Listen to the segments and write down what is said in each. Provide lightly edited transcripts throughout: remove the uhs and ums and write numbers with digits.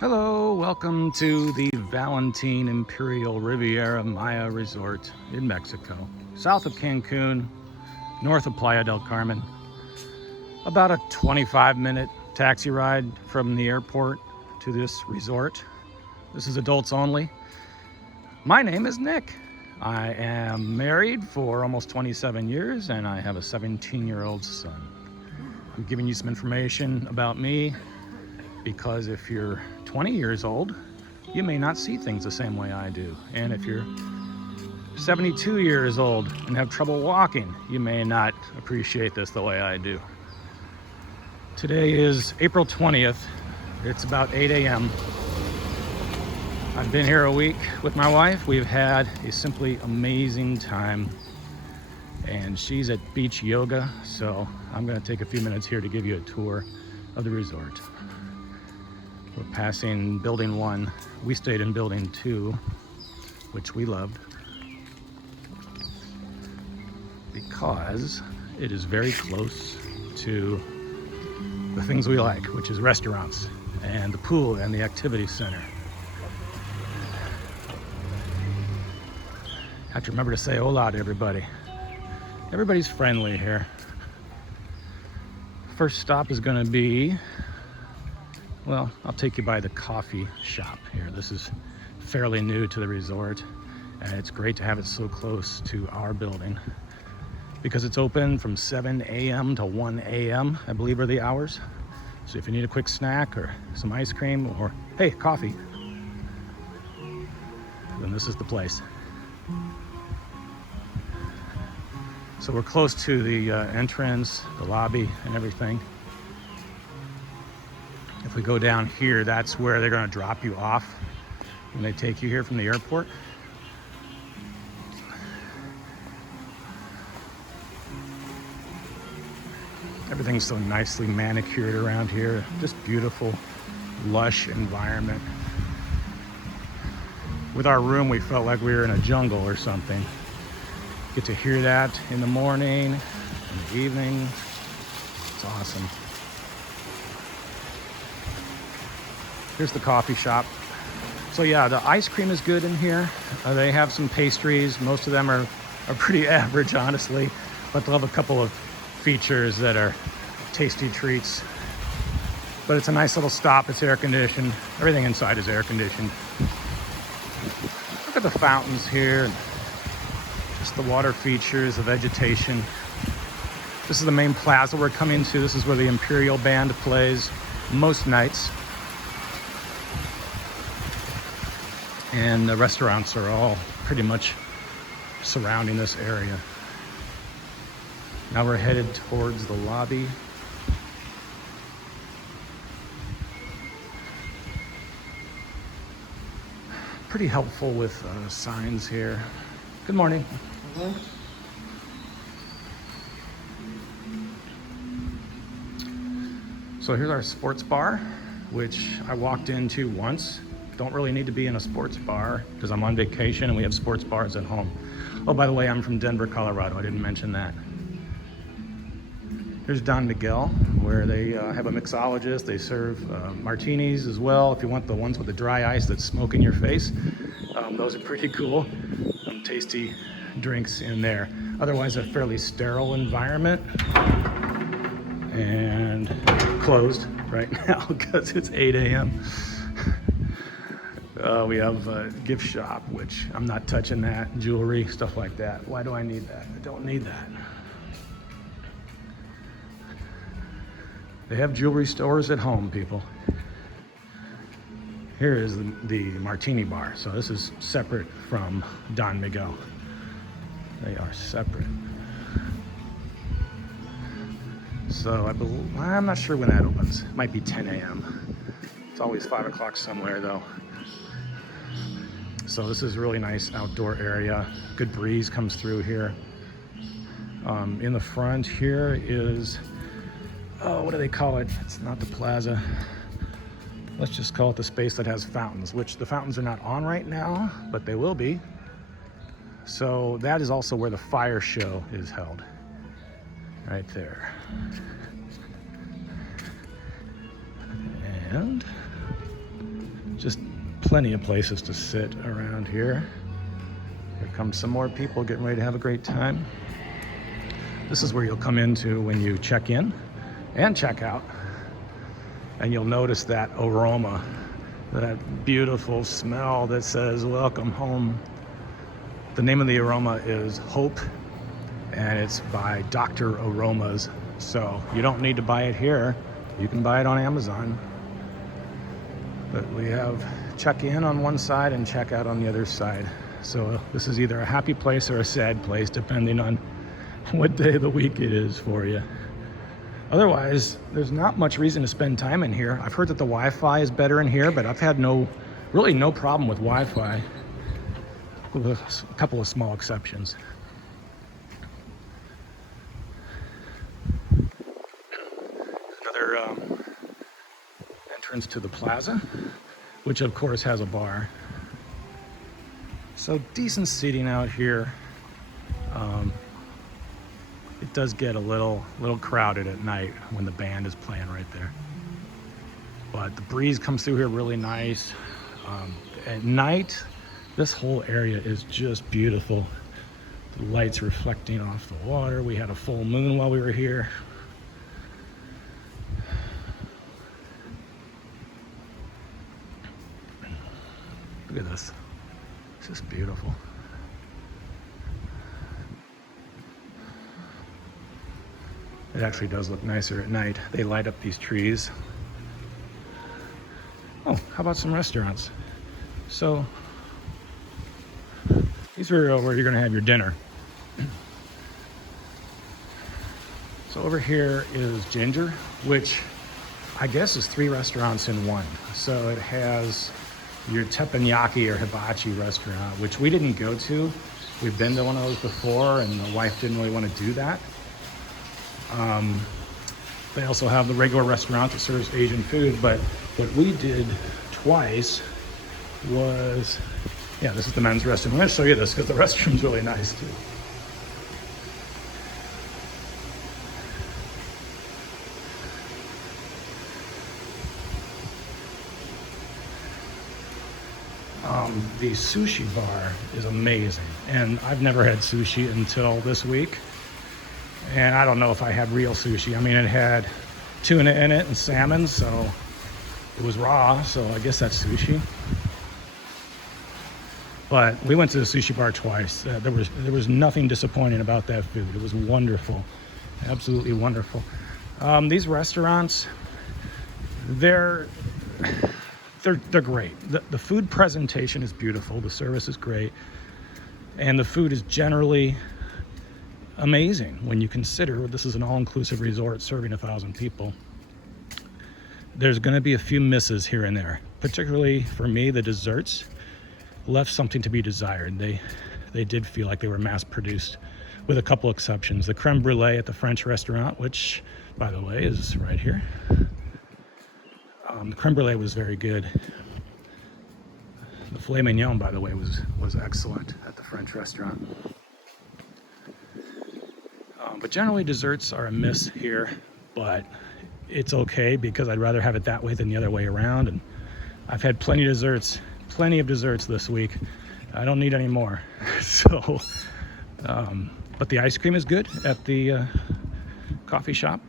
Hello, welcome to the Valentin Imperial Riviera Maya Resort in Mexico, south of Cancun, north of Playa del Carmen. About a 25-minute taxi ride from the airport to this resort. This is adults only. My name is Nick. I am married for almost 27 years and I have a 17-year-old son. I'm giving you some information about me because if you're 20 years old, you may not see things the same way I do. And if you're 72 years old and have trouble walking, you may not appreciate this the way I do. Today is April 20th. It's about 8 a.m. I've been here a week with my wife. We've had a simply amazing time. And she's at beach yoga, so I'm gonna take a few minutes here to give you a tour of the resort. We're passing building 1. We stayed in building 2, which we loved because it is very close to the things we like, which is restaurants and the pool and the activity center. I have to remember to say hola to everybody. Everybody's friendly here. First stop is going to be, well, I'll take you by the coffee shop here. This is fairly new to the resort, and it's great to have it so close to our building because it's open from 7 a.m. to 1 a.m., I believe are the hours. So if you need a quick snack or some ice cream or, hey, coffee, then this is the place. So we're close to the entrance, the lobby, and everything. If we go down here, that's where they're going to drop you off when they take you here from the airport. Everything's so nicely manicured around here. Just beautiful, lush environment. With our room, we felt like we were in a jungle or something. Get to hear that in the morning, in the evening. It's awesome. Here's the coffee shop. So yeah, the ice cream is good in here. They have some pastries. Most of them are pretty average, honestly, but they'll have a couple of features that are tasty treats. But it's a nice little stop. It's air conditioned. Everything inside is air conditioned. Look at the fountains here. Just the water features, the vegetation. This is the main plaza we're coming to. This is where the Imperial band plays most nights. And the restaurants are all pretty much surrounding this area. Now we're headed towards the lobby. Pretty helpful with signs here. Good morning. Mm-hmm. So here's our sports bar, which I walked into once. Don't really need to be in a sports bar because I'm on vacation and we have sports bars at home. Oh, by the way, I'm from Denver, Colorado. I didn't mention that. Here's Don Miguel, where they have a mixologist. They serve martinis as well. If you want the ones with the dry ice that smoke in your face, those are pretty cool. Some tasty drinks in there. Otherwise, a fairly sterile environment and closed right now because it's 8 a.m. We have a gift shop, which I'm not touching that. Jewelry, stuff like that. Why do I need that? I don't need that. They have jewelry stores at home, people. Here is the martini bar. So this is separate from Don Miguel. They are separate. So I'm not sure when that opens. It might be 10 a.m. It's always 5 o'clock somewhere though. So this is a really nice outdoor area. Good breeze comes through here. In the front here is, oh, what do they call it? It's not the plaza. Let's just call it the space that has fountains, which the fountains are not on right now, but they will be. So that is also where the fire show is held. Right there. And Just plenty of places to sit around here. Here come some more people getting ready to have a great time. This is where you'll come into when you check in and check out. And you'll notice that aroma, that beautiful smell that says, welcome home. The name of the aroma is Hope, and it's by Dr. Aromas. So you don't need to buy it here. You can buy it on Amazon. But we have check in on one side and check out on the other side. So this is either a happy place or a sad place, depending on what day of the week it is for you. Otherwise, there's not much reason to spend time in here. I've heard that the Wi-Fi is better in here, but I've had really no problem with Wi-Fi, with a couple of small exceptions. Another entrance to the plaza, which of course has a bar. So decent seating out here. It does get a little crowded at night when the band is playing right there. But the breeze comes through here really nice. At night, this whole area is just beautiful. The lights reflecting off the water. We had a full moon while we were here. Look at this. It's just beautiful. It actually does look nicer at night. They light up these trees. Oh, how about some restaurants? So, these are where you're gonna have your dinner. So over here is Ginger, which I guess is 3 restaurants in one. So it has your teppanyaki or hibachi restaurant, which we didn't go to. We've been to one of those before, and the wife didn't really want to do that. They also have the regular restaurant that serves Asian food, but what we did twice was, yeah, this is the men's restroom. I'm going to show you this because the restroom's really nice too. The sushi bar is amazing, and I've never had sushi until this week. And I don't know if I had real sushi. I mean, it had tuna in it and salmon, so it was raw, so I guess that's sushi. But we went to the sushi bar twice. There was nothing disappointing about that food. It was wonderful, absolutely wonderful. These restaurants, they're great. The food presentation is beautiful. The service is great, and the food is generally amazing when you consider this is an all-inclusive resort serving 1,000 people. There's going to be a few misses here and there. Particularly for me, the desserts left something to be desired. They did feel like they were mass-produced, with a couple exceptions. The creme brulee at the French restaurant, which, by the way, is right here. The creme brulee was very good. The filet mignon, by the way, was excellent at the French restaurant. But generally desserts are a miss here, but it's okay because I'd rather have it that way than the other way around. And I've had plenty of desserts this week. I don't need any more. So, but the ice cream is good at the coffee shop.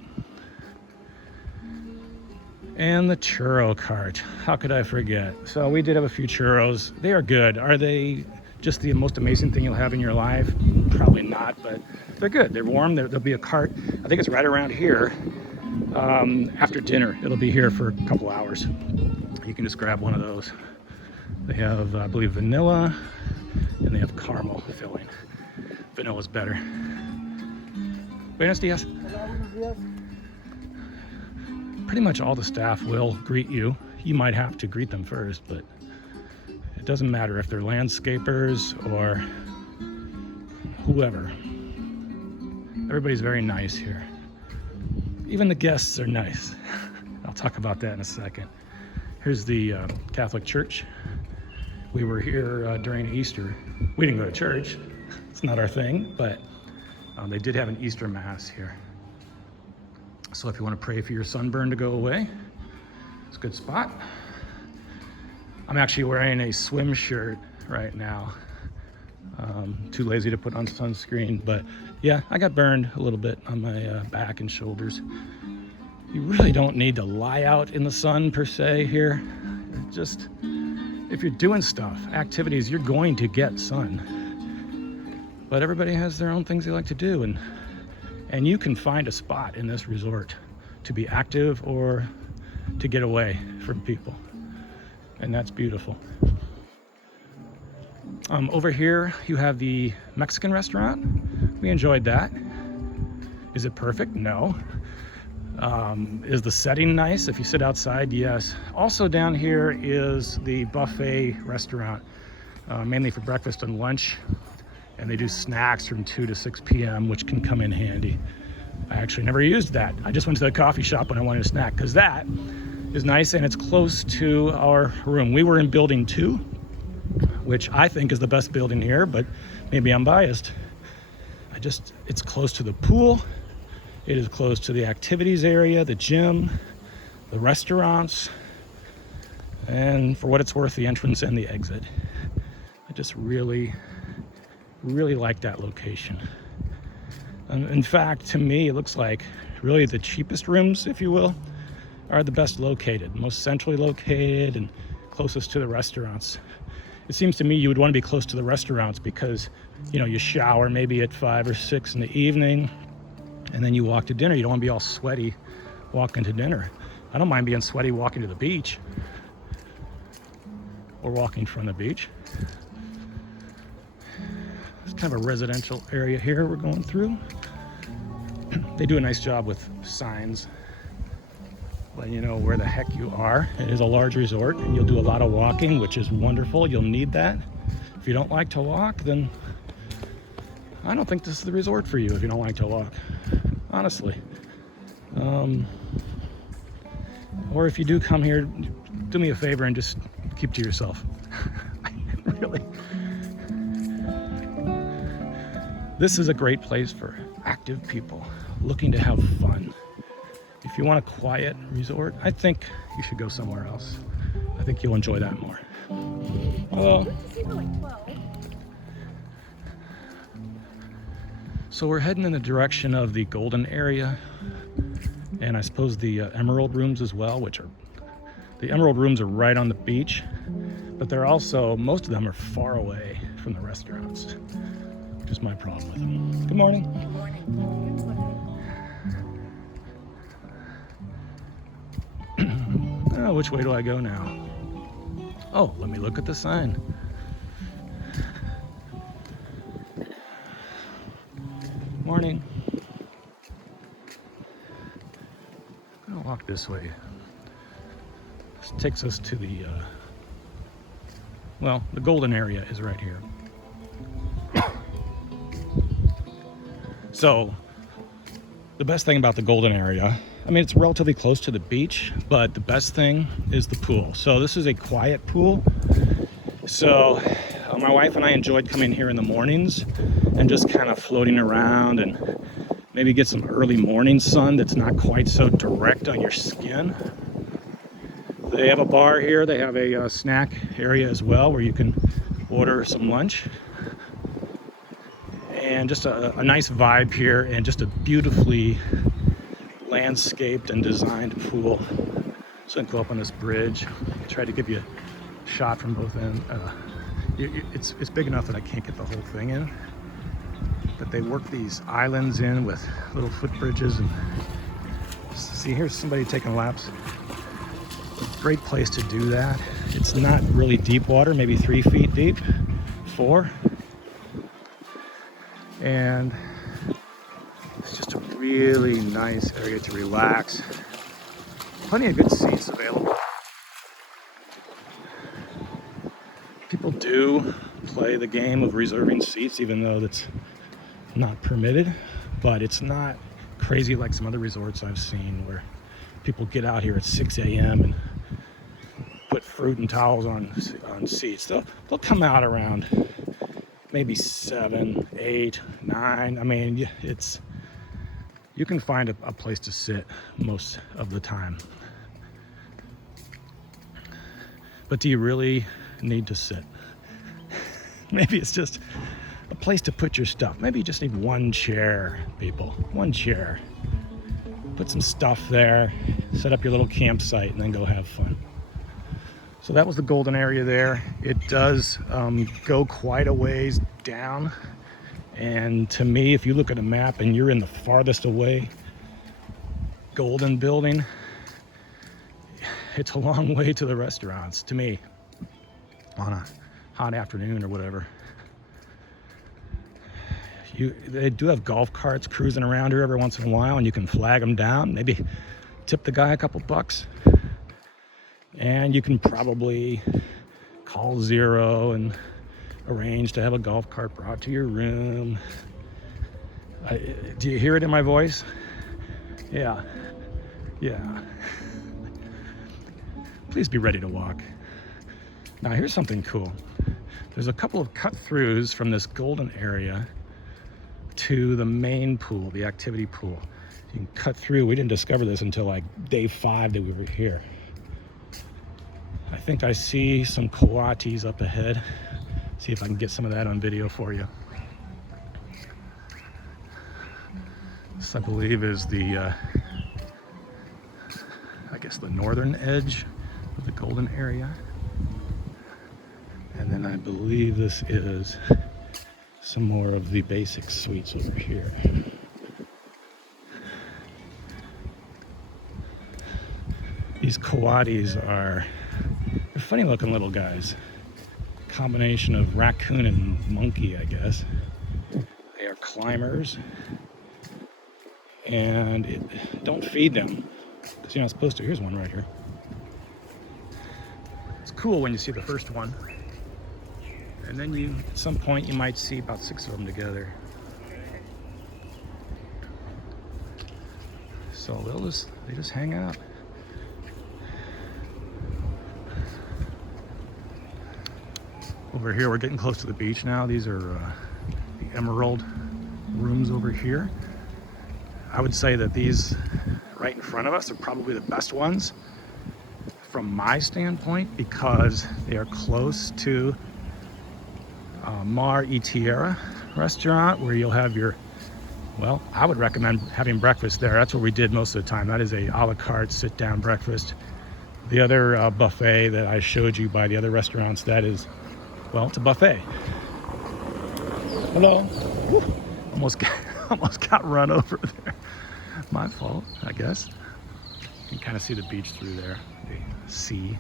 And the churro cart, how could I forget? So we did have a few churros. They are good. Are they just the most amazing thing you'll have in your life? Probably not, but they're good. They're warm. There'll be a cart. I think it's right around here. After dinner, it'll be here for a couple hours. You can just grab one of those. They have, I believe, vanilla, and they have caramel filling. Vanilla's better. Buenos dias. Pretty much all the staff will greet you. You might have to greet them first, but it doesn't matter if they're landscapers or whoever. Everybody's very nice here. Even the guests are nice. I'll talk about that in a second. Here's the Catholic Church. We were here during Easter. We didn't go to church. It's not our thing, but they did have an Easter Mass here. So if you want to pray for your sunburn to go away, it's a good spot. I'm actually wearing a swim shirt right now. Too lazy to put on sunscreen, but yeah, I got burned a little bit on my back and shoulders. You really don't need to lie out in the sun per se here. Just if you're doing stuff, activities, you're going to get sun. But everybody has their own things they like to do, and you can find a spot in this resort to be active or to get away from people. And that's beautiful. Over here, you have the Mexican restaurant. We enjoyed that. Is it perfect? No. Is the setting nice? If you sit outside, yes. Also down here is the buffet restaurant, mainly for breakfast and lunch. And they do snacks from 2 to 6 p.m., which can come in handy. I actually never used that. I just went to the coffee shop when I wanted a snack, because that is nice and it's close to our room. We were in building 2, which I think is the best building here, but maybe I'm biased. It's close to the pool. It is close to the activities area, the gym, the restaurants, and for what it's worth, the entrance and the exit. I just really, really like that location. In fact, to me, it looks like really the cheapest rooms, if you will, are the best located, most centrally located and closest to the restaurants. It seems to me you would want to be close to the restaurants because, you shower maybe at 5 or 6 in the evening, and then you walk to dinner. You don't want to be all sweaty walking to dinner. I don't mind being sweaty walking to the beach or walking from the beach. It's kind of a residential area here we're going through. They do a nice job with signs, letting you know where the heck you are. It is a large resort and you'll do a lot of walking, which is wonderful. You'll need that. If you don't like to walk, then I don't think this is the resort for you if you don't like to walk, honestly. Or if you do come here, do me a favor and just keep to yourself. Really. This is a great place for active people looking to have fun. If you want a quiet resort, I think you should go somewhere else. I think you'll enjoy that more. Well, so we're heading in the direction of the Golden area, and I suppose the Emerald rooms as well, the Emerald rooms are right on the beach, but they're also, most of them are far away from the restaurants, which is my problem with them. Good morning. Good morning. Oh, which way do I go now? Oh, let me look at the sign. Morning. I'm gonna walk this way. This takes us to the, the Golden area is right here. So, the best thing about the Golden area, it's relatively close to the beach, but the best thing is the pool. So this is a quiet pool. So my wife and I enjoyed coming here in the mornings and just kind of floating around and maybe get some early morning sun that's not quite so direct on your skin. They have a bar here. They have a snack area as well where you can order some lunch. And just a nice vibe here, and just a beautifully landscaped and designed pool. So I can go up on this bridge, try to give you a shot from both ends. It's big enough that I can't get the whole thing in, but they work these islands in with little footbridges. And see, here's somebody taking laps. Great place to do that. It's not really deep water, maybe 3 feet deep, 4. And it's just a really nice area to relax. Plenty of good seats available. People do play the game of reserving seats, even though that's not permitted, but it's not crazy like some other resorts I've seen where people get out here at 6 a.m. and put fruit and towels on seats. They'll come out around maybe 7, 8, 9. You can find a place to sit most of the time. But do you really need to sit? Maybe it's just a place to put your stuff. Maybe you just need one chair, people. One chair. Put some stuff there, set up your little campsite, and then go have fun. So that was the golden area there. It does go quite a ways down. And to me, if you look at a map and you're in the farthest away golden building, it's a long way to the restaurants, to me, on a hot afternoon or whatever. They do have golf carts cruising around here every once in a while, and you can flag them down, maybe tip the guy a couple bucks. And you can probably call Zero and arrange to have a golf cart brought to your room. Do you hear it in my voice? Yeah. Please be ready to walk. Now here's something cool. There's a couple of cut-throughs from this golden area to the main pool, the activity pool. You can cut through. We didn't discover this until like day 5 that we were here. I think I see some coatis up ahead. See if I can get some of that on video for you. This, I believe, is the, I guess, the northern edge of the golden area. And then I believe this is some more of the basic suites over here. These coatis are, they're funny looking little guys. Combination of raccoon and monkey, I guess. They are climbers. And don't feed them, because you're not supposed to. Here's one right here. It's cool when you see the first one. And then at some point, you might see about 6 of them together. So they just hang out. Over here, we're getting close to the beach now. These are the Emerald rooms over here. I would say that these right in front of us are probably the best ones from my standpoint, because they are close to Mar y Tierra restaurant, where you'll have your, well, I would recommend having breakfast there. That's what we did most of the time. That is a la carte sit-down breakfast. The other buffet that I showed you by the other restaurants, that is, well, it's a buffet. Hello. Woo. Almost got run over there. My fault, I guess. You can kind of see the beach through there, the sea.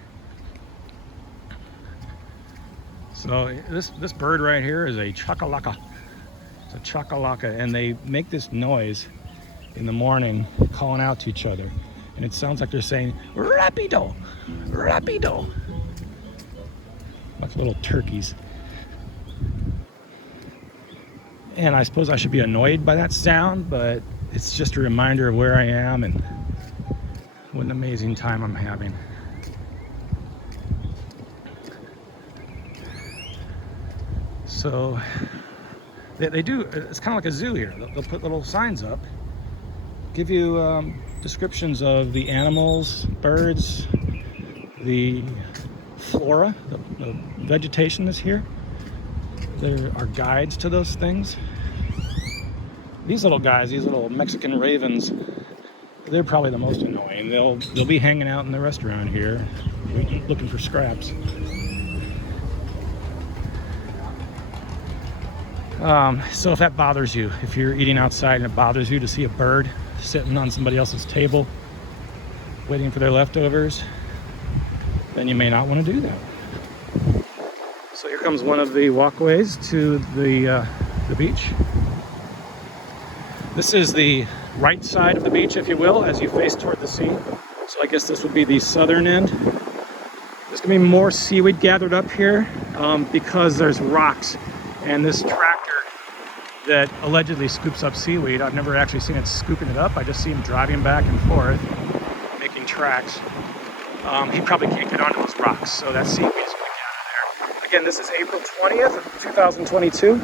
So this bird right here is a chakalaka. It's a chakalaka, and they make this noise in the morning, calling out to each other. And it sounds like they're saying, rapido, rapido. Like little turkeys. And I suppose I should be annoyed by that sound, but it's just a reminder of where I am and what an amazing time I'm having. So they do, it's kind of like a zoo here. They'll put little signs up, give you descriptions of the animals, birds, the flora, the vegetation that's here. There are guides to those things. These little guys, these little Mexican ravens, they're probably the most annoying. They'll be hanging out in the restaurant here, looking for scraps. So if that bothers you, if you're eating outside and it bothers you to see a bird sitting on somebody else's table, waiting for their leftovers, then you may not want to do that. So here comes one of the walkways to the beach. This is the right side of the beach, if you will, as you face toward the sea. So I guess this would be the southern end. There's gonna be more seaweed gathered up here because there's rocks, and this tractor that allegedly scoops up seaweed, I've never actually seen it scooping it up. I just see him driving back and forth, making tracks. He probably can't get onto those rocks, so that seaweed is gonna gather there. Again, this is April 20th of 2022.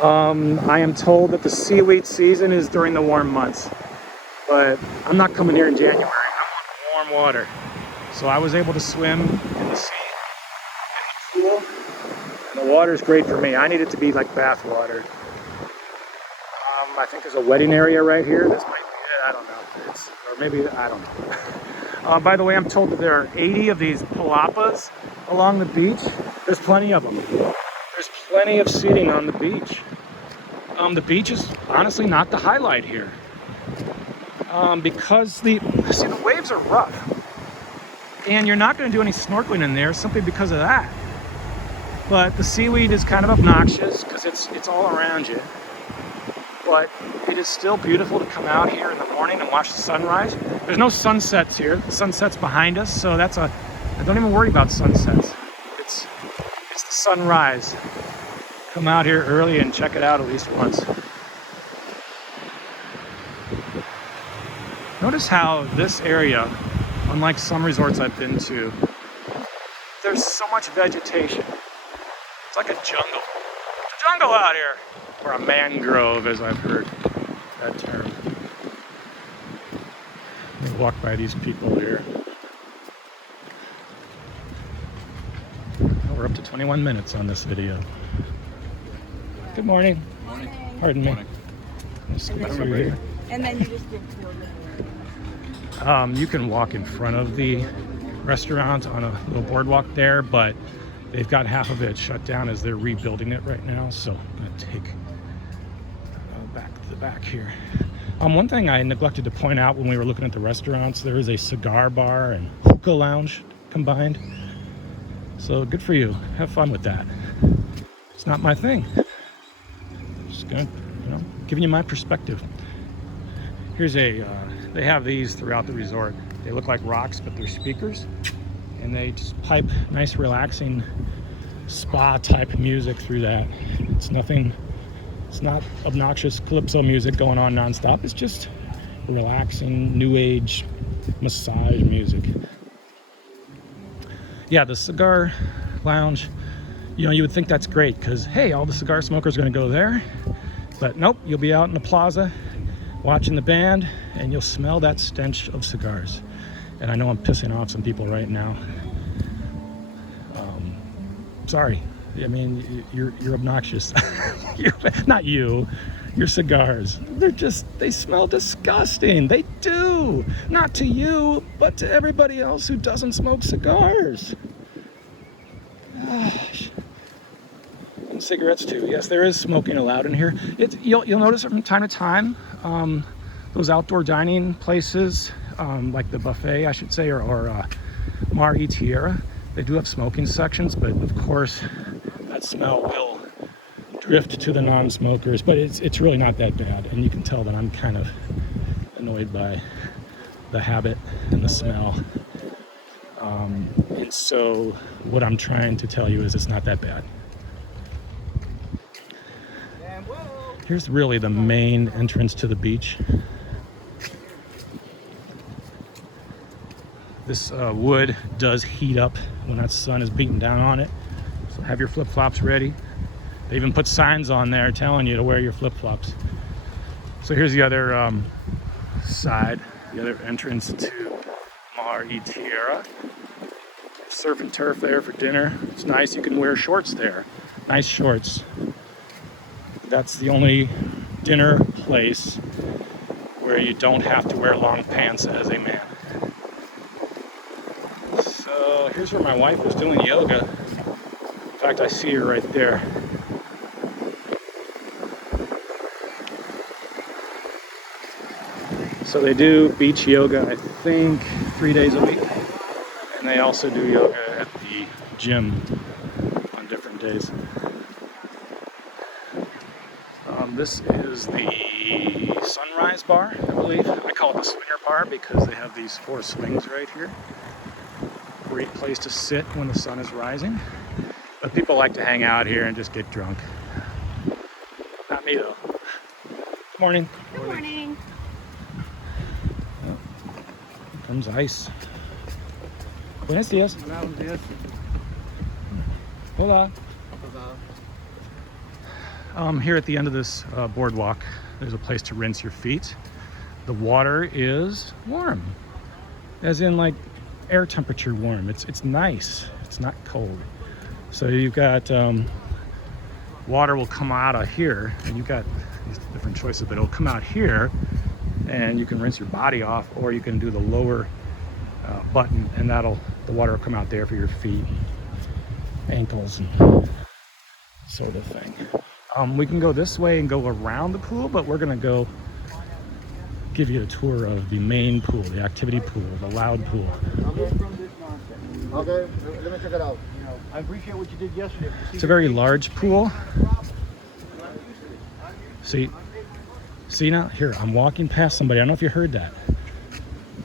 I am told that the seaweed season is during the warm months, but I'm not coming here in January. I want warm water. So I was able to swim in the sea water's great for me. I need it to be like bath water. I think there's a wedding area right here. This might be it. I don't know. Or maybe, I don't know. By the way, I'm told that there are 80 of these palapas along the beach. There's plenty of them. There's plenty of seating on the beach. The beach is honestly not the highlight here. Because the waves are rough. And you're not going to do any snorkeling in there simply because of that. But the seaweed is kind of obnoxious because it's all around you. But it is still beautiful to come out here in the morning and watch the sunrise. There's no sunsets here. The sunset's behind us, so I don't even worry about sunsets. It's the sunrise. Come out here early and check it out at least once. Notice how this area, unlike some resorts I've been to, there's so much vegetation. It's like a jungle. It's a jungle out here. Or a mangrove, as I've heard that term. Let me walk by these people here. We're up to 21 minutes on this video. Good morning. Morning. Pardon me. And then you just give you can walk in front of the restaurant on a little boardwalk there, but they've got half of it shut down as they're rebuilding it right now. So I'm going to take back to the back here. One thing I neglected to point out when we were looking at the restaurants, there is a cigar bar and hookah lounge combined. So good for you. Have fun with that. It's not my thing. Just gonna, giving you my perspective. Here's they have these throughout the resort. They look like rocks, but they're speakers. And they just pipe nice, relaxing spa type music through that. It's not obnoxious calypso music going on nonstop. It's just relaxing, new age massage music. Yeah, the cigar lounge, you would think that's great because, hey, all the cigar smokers are going to go there. But nope, you'll be out in the plaza watching the band and you'll smell that stench of cigars. And I know I'm pissing off some people right now. Sorry. I mean, you're obnoxious. Not you. Your cigars. They smell disgusting. They do. Not to you, but to everybody else who doesn't smoke cigars. Gosh. And cigarettes too. Yes, there is smoking allowed in here. You'll notice it from time to time. Those outdoor dining places, like the buffet, I should say, or Mar y Tierra, they do have smoking sections, but of course that smell will drift to the non-smokers, but it's really not that bad. And you can tell that I'm kind of annoyed by the habit and the smell. And so what I'm trying to tell you is it's not that bad. Here's really the main entrance to the beach. This wood does heat up when that sun is beating down on it. So have your flip-flops ready. They even put signs on there telling you to wear your flip-flops. So here's the other side, the other entrance to Mar y Tierra. Surf and turf there for dinner. It's nice, you can wear shorts there. Nice shorts. That's the only dinner place where you don't have to wear long pants as a man. So here's where my wife was doing yoga. In fact, I see her right there. So they do beach yoga, I think, 3 days a week. And they also do yoga at the gym on different days. This is the Sunrise Bar, I believe. I call it the Swinger Bar because they have these 4 swings right here. Great place to sit when the sun is rising. But people like to hang out here and just get drunk. Not me, though. Good morning. Good morning. Oh, here comes ice. Buenos días. Hola, buenos días. Hola. Here at the end of this boardwalk, there's a place to rinse your feet. The water is warm, as in like air temperature warm. It's nice. It's not cold. So you've got water will come out of here, and you've got these different choices, but it'll come out here and you can rinse your body off, or you can do the lower button, and the water will come out there for your feet, ankles, and sort of thing. We can go this way and go around the pool, but we're gonna go give you a tour of the main pool, the activity pool, the loud pool. Okay, let me check it out. I appreciate what you did yesterday. It's a very large pool. See now? Here, I'm walking past somebody. I don't know if you heard that.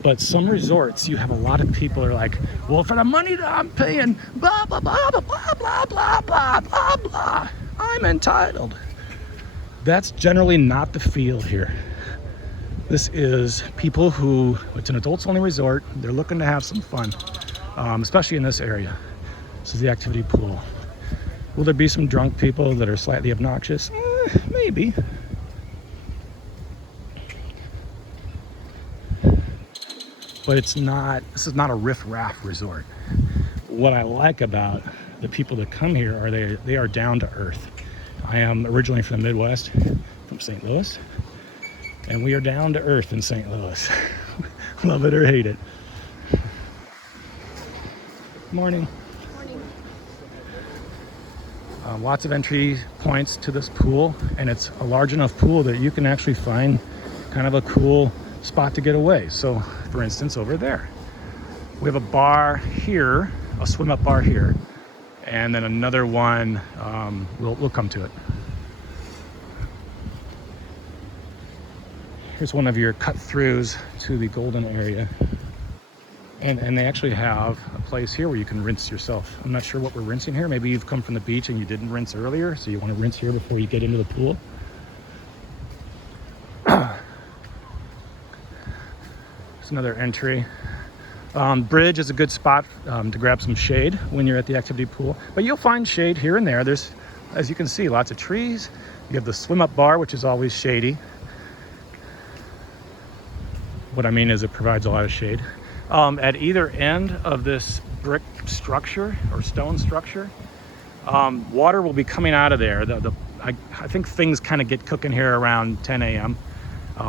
But some resorts, you have a lot of people are like, well, for the money that I'm paying, blah, blah, blah, blah, blah, blah, blah, blah, blah, blah, I'm entitled. That's generally not the feel here. This is people who, it's an adults only resort. They're looking to have some fun, especially in this area. This is the activity pool. Will there be some drunk people that are slightly obnoxious? Maybe. But this is not a riff-raff resort. What I like about the people that come here are they are down to earth. I am originally from the Midwest, from St. Louis, and we are down to earth in St. Louis. Love it or hate it. Morning. Morning. Lots of entry points to this pool, and it's a large enough pool that you can actually find kind of a cool spot to get away. So, for instance, over there, we have a bar here, a swim-up bar here, and then another one. We'll come to it. Here's one of your cut-throughs to the golden area. And they actually have a place here where you can rinse yourself. I'm not sure what we're rinsing here. Maybe you've come from the beach and you didn't rinse earlier, so you want to rinse here before you get into the pool. There's another entry. Bridge is a good spot to grab some shade when you're at the activity pool. But you'll find shade here and there. There's, as you can see, lots of trees. You have the swim-up bar, which is always shady. What I mean is it provides a lot of shade. At either end of this brick structure or stone structure, water will be coming out of there. I think things kind of get cooking here around 10 a.m.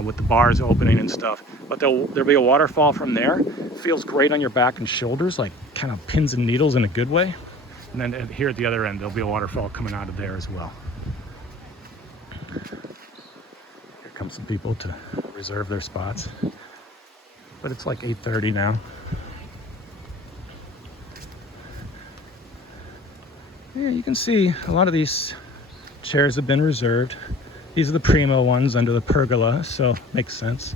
With the bars opening and stuff. But there'll be a waterfall from there. Feels great on your back and shoulders, like kind of pins and needles in a good way. And then here at the other end, there'll be a waterfall coming out of there as well. Here come some people to reserve their spots. But it's like 8:30 now. Yeah, you can see a lot of these chairs have been reserved. These are the primo ones under the pergola, so makes sense.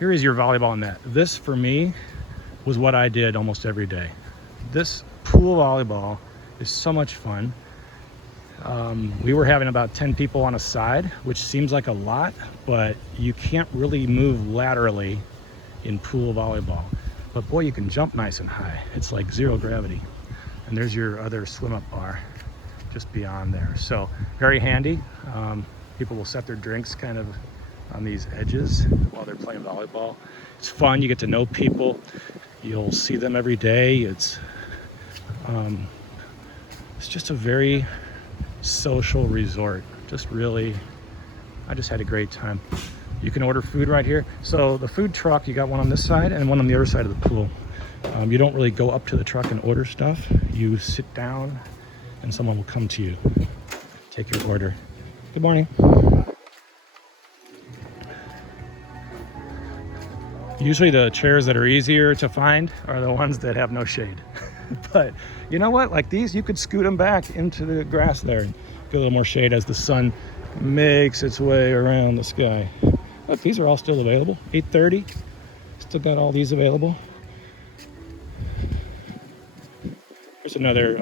Here is your volleyball net. This, for me, was what I did almost every day. This pool volleyball is so much fun. We were having about 10 people on a side, which seems like a lot, but you can't really move laterally in pool volleyball. But boy, you can jump nice and high. It's like zero gravity. And there's your other swim-up bar just beyond there. So very handy. People will set their drinks kind of on these edges while they're playing volleyball. It's fun. You get to know people. You'll see them every day. It's just a very social resort. I just had a great time. You can order food right here. So the food truck, you got one on this side and one on the other side of the pool. You don't really go up to the truck and order stuff. You sit down and someone will come to you, take your order. Good morning. Usually the chairs that are easier to find are the ones that have no shade. But you know what? Like these, you could scoot them back into the grass there and get a little more shade as the sun makes its way around the sky. Look, these are all still available. 8:30. Still got all these available. Here's another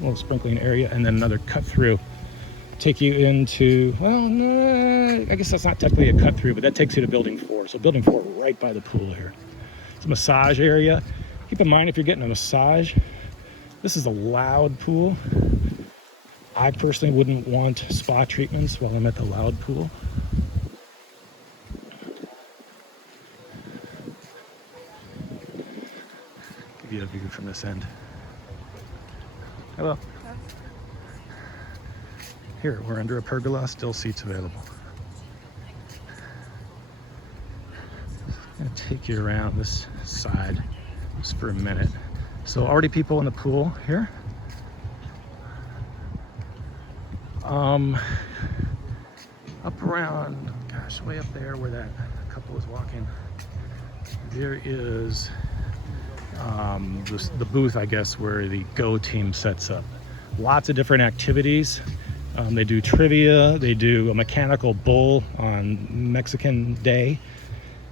little sprinkling area, and then another cut through. Take you into, well, no, I guess that's not technically a cut through, but that takes you to building 4. So building 4 right by the pool here. It's a massage area. Keep in mind if you're getting a massage, this is a loud pool. I personally wouldn't want spa treatments while I'm at the loud pool. Give you a view from this end. Hello. Here, we're under a pergola, still seats available. I'm gonna take you around this side just for a minute. So already people in the pool here. Up around, gosh, way up there where that couple was walking, there is the booth, I guess, where the Go team sets up. Lots of different activities. They do trivia, they do a mechanical bull on Mexican Day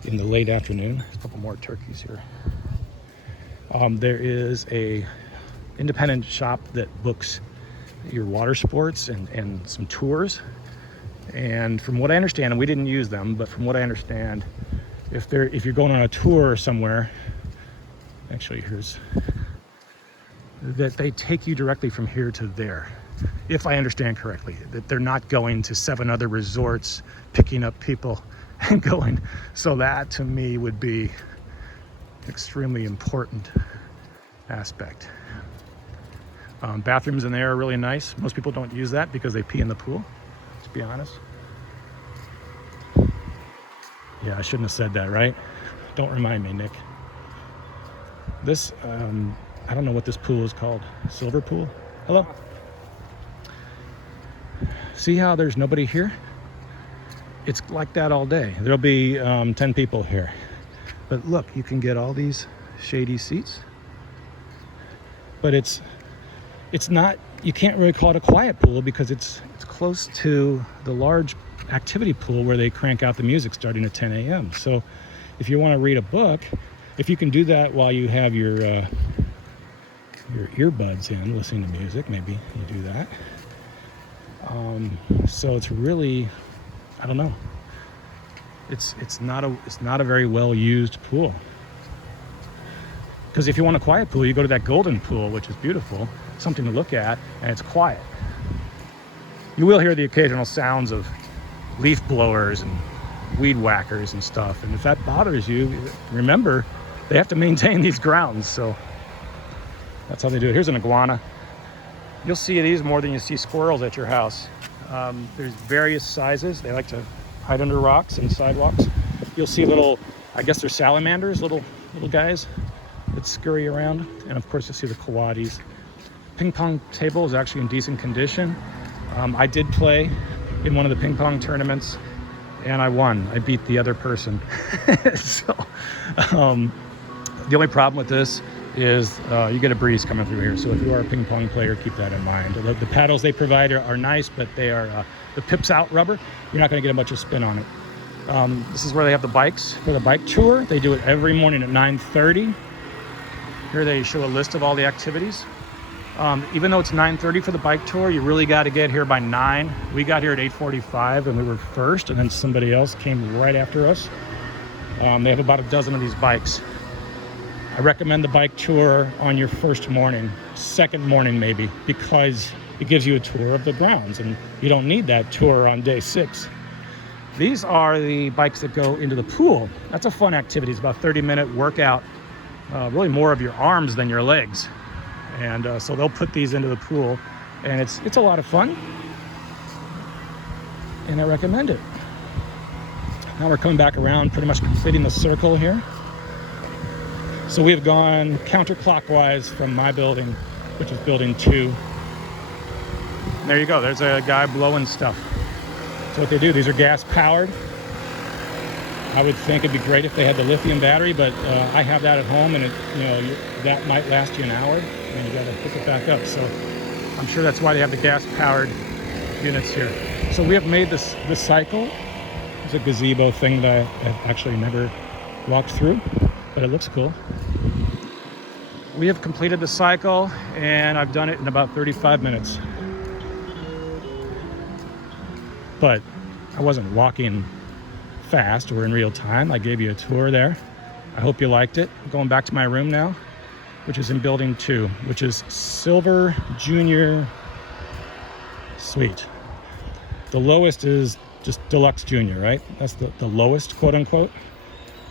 in the late afternoon. A couple more turkeys here. There is a independent shop that books your water sports and some tours. And from what I understand, and we didn't use them, but from what I understand, if you're going on a tour somewhere, actually here's that they take you directly from here to there, if I understand correctly, that they're not going to 7 other resorts, picking up people and going. So that to me would be extremely important aspect. Bathrooms in there are really nice. Most people don't use that because they pee in the pool, to be honest. Yeah, I shouldn't have said that, right? Don't remind me, Nick. This, I don't know what this pool is called. Silver pool? Hello? See how there's nobody here? It's like that all day. There'll be 10 people here. But look, you can get all these shady seats. But it's not, you can't really call it a quiet pool because it's close to the large activity pool where they crank out the music starting at 10 a.m. So if you want to read a book, if you can do that while you have your earbuds in listening to music, maybe you do that. So it's really, I don't know. It's not a very well used pool. Because if you want a quiet pool, you go to that golden pool, which is beautiful, something to look at, and it's quiet. You will hear the occasional sounds of leaf blowers and weed whackers and stuff. And if that bothers you, remember, they have to maintain these grounds. So that's how they do it. Here's an iguana. You'll see these more than you see squirrels at your house. There's various sizes. They like to hide under rocks and sidewalks. You'll see little, I guess they're salamanders, little guys that scurry around. And of course you'll see the coatis. Ping pong table is actually in decent condition. I did play in one of the ping pong tournaments and I won. I beat the other person. So the only problem with this is you get a breeze coming through here. So if you are a ping pong player, keep that in mind. The paddles they provide are nice, but they are the pips out rubber. You're not going to get much of spin on it. This is where they have the bikes for the bike tour. They do it every morning at 9:30. Here they show a list of all the activities. Even though it's 9:30 for the bike tour, you really got to get here by 9. We got here at 8:45 and we were first, and then somebody else came right after us. They have about a dozen of these bikes. I recommend the bike tour on your first morning, second morning maybe, because it gives you a tour of the grounds and you don't need that tour on day 6. These are the bikes that go into the pool. That's a fun activity. It's about a 30-minute workout, really more of your arms than your legs. And so they'll put these into the pool and it's a lot of fun and I recommend it. Now we're coming back around, pretty much completing the circle here. So we have gone counterclockwise from my building, which is building 2. And there you go. There's a guy blowing stuff. So what they do, these are gas powered. I would think it'd be great if they had the lithium battery, but I have that at home, and that might last you an hour, and you got to hook it back up. So I'm sure that's why they have the gas powered units here. So we have made this cycle. It's a gazebo thing that I've actually never walked through, but it looks cool. We have completed the cycle and I've done it in about 35 minutes. But I wasn't walking fast or in real time. I gave you a tour there. I hope you liked it. I'm going back to my room now, which is in building 2, which is Silver Junior Suite. The lowest is just Deluxe Junior, right? That's the lowest, quote unquote.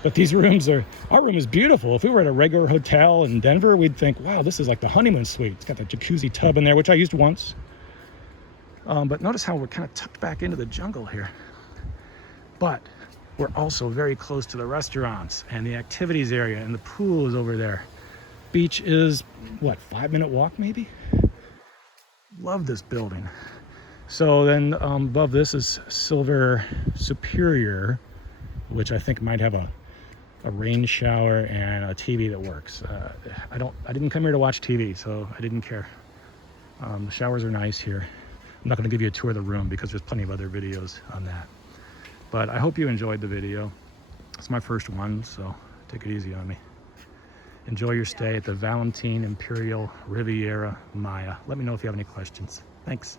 But these rooms our room is beautiful. If we were at a regular hotel in Denver, we'd think, wow, this is like the honeymoon suite. It's got the jacuzzi tub in there, which I used once. But notice how we're kind of tucked back into the jungle here. But we're also very close to the restaurants and the activities area, and the pool is over there. Beach is, what, 5-minute walk maybe? Love this building. So then above this is Silver Superior, which I think might have a rain shower and a TV that works. I didn't come here to watch TV, so I didn't care. The showers are nice here. I'm not going to give you a tour of the room because there's plenty of other videos on that. But I hope you enjoyed the video. It's my first one, so take it easy on me. Enjoy your stay at the Valentin Imperial Riviera Maya. Let me know if you have any questions. Thanks.